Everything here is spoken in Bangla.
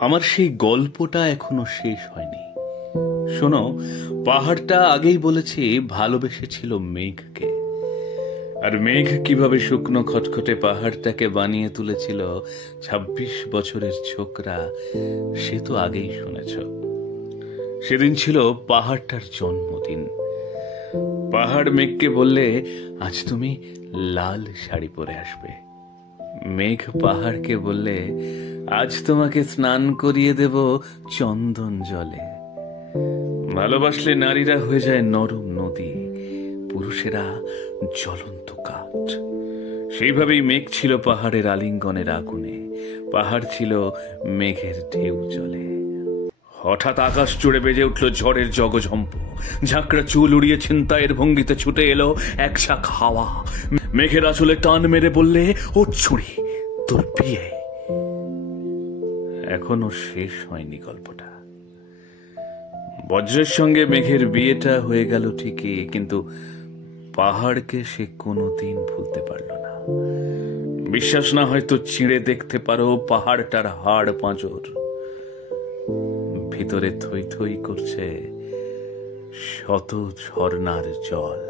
আমার সেই গল্পটা এখনো শেষ হয়নি। শোনো, পাহাড়টা আগেই বলেছি ভালোবেসেছিল মেঘকে, আর মেঘ কিভাবে শুকনো খটখটে পাহাড়টাকে বানিয়ে তুলেছিল ২৬ বছরের ছোকরা, সে তো আগেই শুনেছ। সেদিন ছিল পাহাড়টার জন্মদিন। পাহাড় মেঘকে বললে, আজ তুমি লাল শাড়ি পরে আসবে। মেঘ পাহাড়কে বললে, আজ তোমাকে স্নান করিয়ে দেব চন্দন জলে। ভালোবাসলে নারীরা হয়ে যায় নরম নদী, পুরুষেরা জ্বলন্ত কাঠ। সেইভাবেই মেঘ ছিল পাহাড়ের আলিঙ্গনের আগুনে, পাহাড় ছিল মেঘের ঢেউ জলে। হঠাৎ আকাশ জুড়ে বেজে উঠল ঝড়ের জগঝম্প। ঝাঁকড়া চুল উড়িয়ে ছিনতাইয়ের ভঙ্গিতে ছুটে এলো এক ঝাঁক হাওয়া। মেঘের আঁচলে টান মেরে বললে, ও ছুরি, তোর বিয়ে। এখনো শেষ হয়নি গল্পটা। বজ্রের সঙ্গে মেঘের বিয়েটা হয়ে গেল ঠিকই, কিন্তু পাহাড়কে সে কোনোদিন ভুলতে পারল না। বিশ্বাস না হয়তো চিড়ে দেখতে পারো পাহাড়টার হাড় পাঁজর। ভিতরে থই থই করছে শত ঝর্ণার জল।